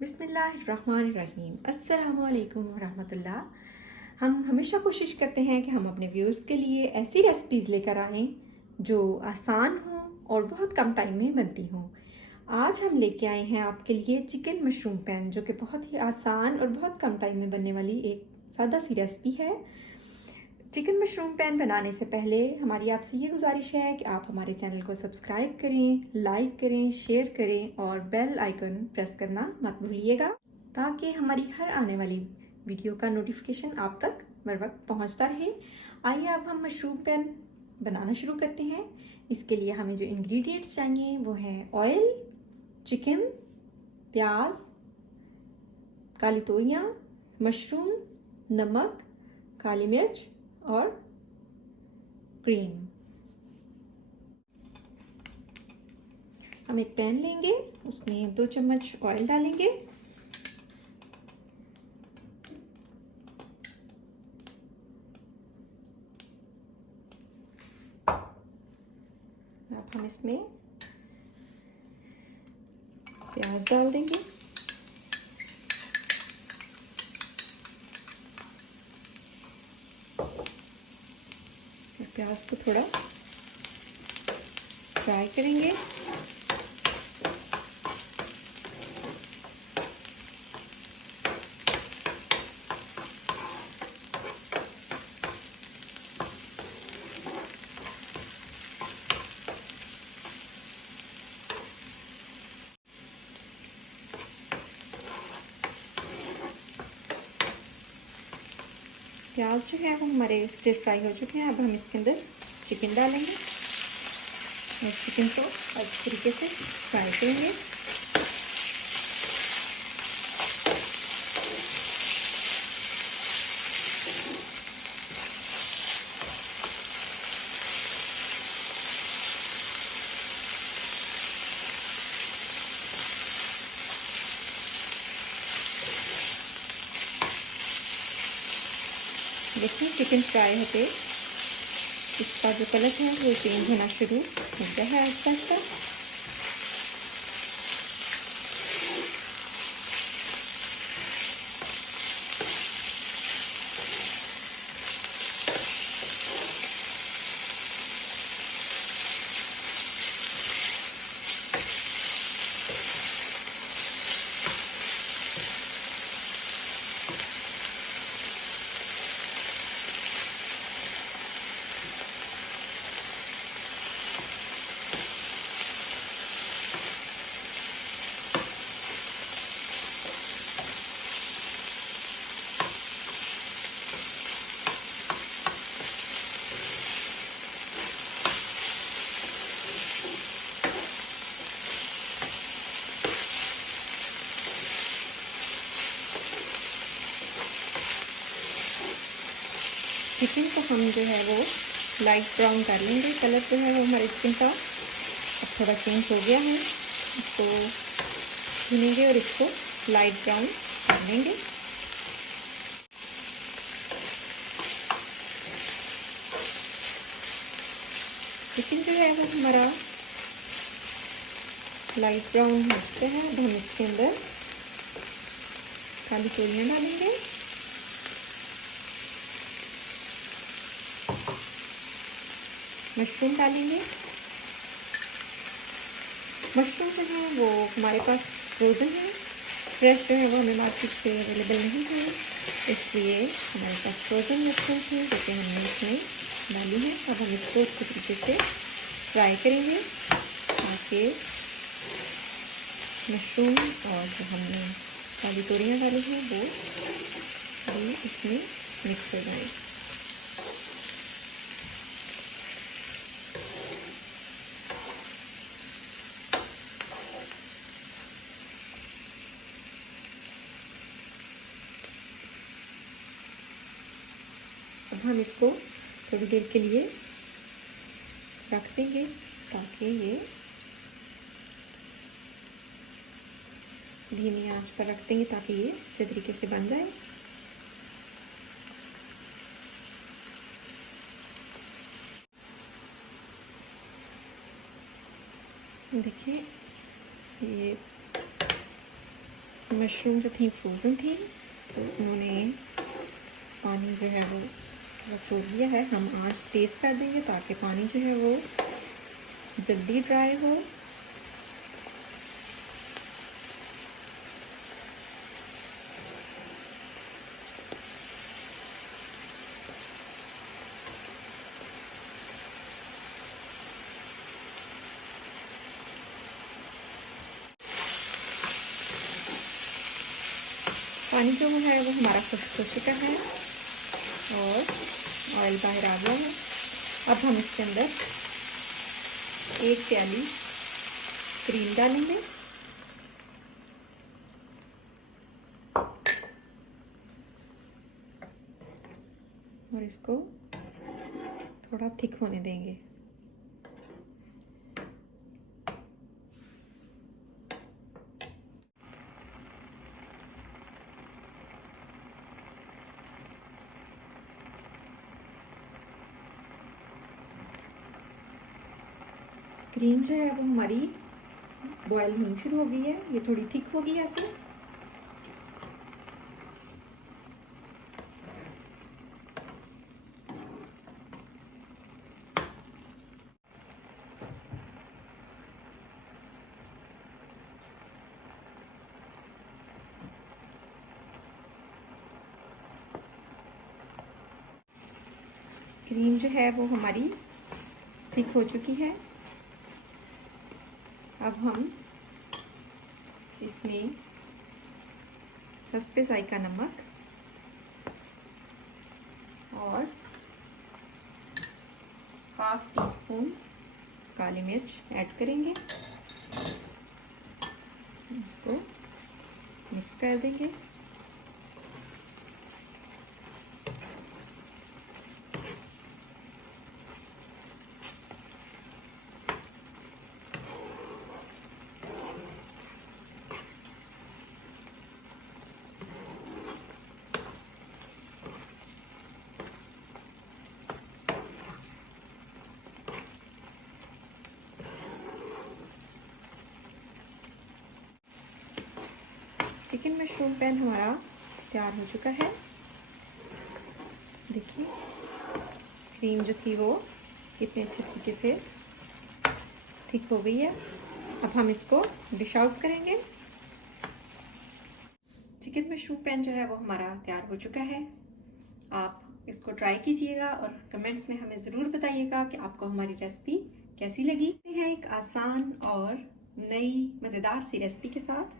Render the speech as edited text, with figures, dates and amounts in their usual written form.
बिस्मिल्लाहिर्रहमानिर्रहीम। अस्सलामुअलैकुम वरहमतुल्लाह। हम हमेशा कोशिश करते हैं कि हम अपने व्यूअर्स के लिए ऐसी रेसिपीज़ लेकर आएँ जो आसान हों और बहुत कम टाइम में बनती हों। आज हम लेके आए हैं आपके लिए चिकन मशरूम पैन, जो कि बहुत ही आसान और बहुत कम टाइम में बनने वाली एक सादा सी रेसिपी है। चिकन मशरूम पैन बनाने से पहले हमारी आपसे ये गुजारिश है कि आप हमारे चैनल को सब्सक्राइब करें, लाइक करें, शेयर करें और बेल आइकन प्रेस करना मत भूलिएगा, ताकि हमारी हर आने वाली वीडियो का नोटिफिकेशन आप तक बर वक्त पहुँचता रहे। आइए अब हम मशरूम पैन बनाना शुरू करते हैं। इसके लिए हमें जो इंग्रेडिएंट्स चाहिए वो हैं ऑयल, चिकन, प्याज, काली तोरियाँ, मशरूम, नमक, काली मिर्च और क्रीम। हम एक पैन लेंगे, उसमें 2 चम्मच ऑयल डालेंगे। अब हम इसमें प्याज डाल देंगे। प्याज को थोड़ा फ्राई करेंगे। प्याज जो है वो हमारे स्टिर फ्राई हो चुके हैं। अब हम इसके अंदर चिकन डालेंगे और चिकन को अच्छी तरीके से फ्राई करेंगे। देखिए चिकन फ्राई होते इसका जो कलर है वो चेंज होना शुरू हो गया है आहिस्ता आहिस्ता। चिकन को हम जो है वो लाइट ब्राउन कर लेंगे। कलर जो है वो हमारे चिकन का अब थोड़ा चेंज हो गया है। इसको भूनेंगे और इसको लाइट ब्राउन कर लेंगे। चिकन जो है वो हमारा लाइट ब्राउन हो चुका है। अब हम इसके अंदर काली तोरियाँ डालेंगे, मशरूम डालेंगे। मशरूम जो है वो हमारे पास फ्रोज़न है, फ्रेश जो है वो हमें मार्केट से अवेलेबल नहीं है, इसलिए हमारे पास फ्रोज़न मशरूम है जो कि हमने इसमें डाली है। अब हम इसको अच्छे तरीके से फ्राई करेंगे ताकि मशरूम और जो हमने काली तोरियाँ डाली हैं वो भी इसमें मिक्स हो जाए। अब हम इसको थोड़ी देर के लिए रख देंगे ताकि ये धीमी आंच पर रख देंगे ताकि ये अच्छे तरीके से बन जाए। देखिए ये मशरूम जो थी फ्रोज़न थी, तो उन्होंने पानी जो है वो थोड़ा छोड़ दिया है। हम आज टेस्ट कर देंगे ताकि पानी जो है वो जल्दी ड्राई हो। पानी जो है वो हमारा खुश्क हो चुका है और ऑयल बाहर आ गया है। अब हम इसके अंदर 1 प्याली क्रीम डालेंगे और इसको थोड़ा थिक होने देंगे। क्रीम जो है वो हमारी बॉयल होनी शुरू हो गई है, ये थोड़ी थिक होगी ऐसे। क्रीम जो है वो हमारी थिक हो चुकी है। अब हम इसमें हस्बे जायका नमक और ½ टीस्पून काली मिर्च ऐड करेंगे। इसको मिक्स कर देंगे। चिकन मशरूम पैन हमारा तैयार हो चुका है। देखिए क्रीम जो थी वो कितने अच्छे तरीके से थिक हो गई है। अब हम इसको डिश आउट करेंगे। चिकन मशरूम पैन जो है वो हमारा तैयार हो चुका है। आप इसको ट्राई कीजिएगा और कमेंट्स में हमें ज़रूर बताइएगा कि आपको हमारी रेसिपी कैसी लगी। है एक आसान और नई मज़ेदार सी रेसिपी के साथ।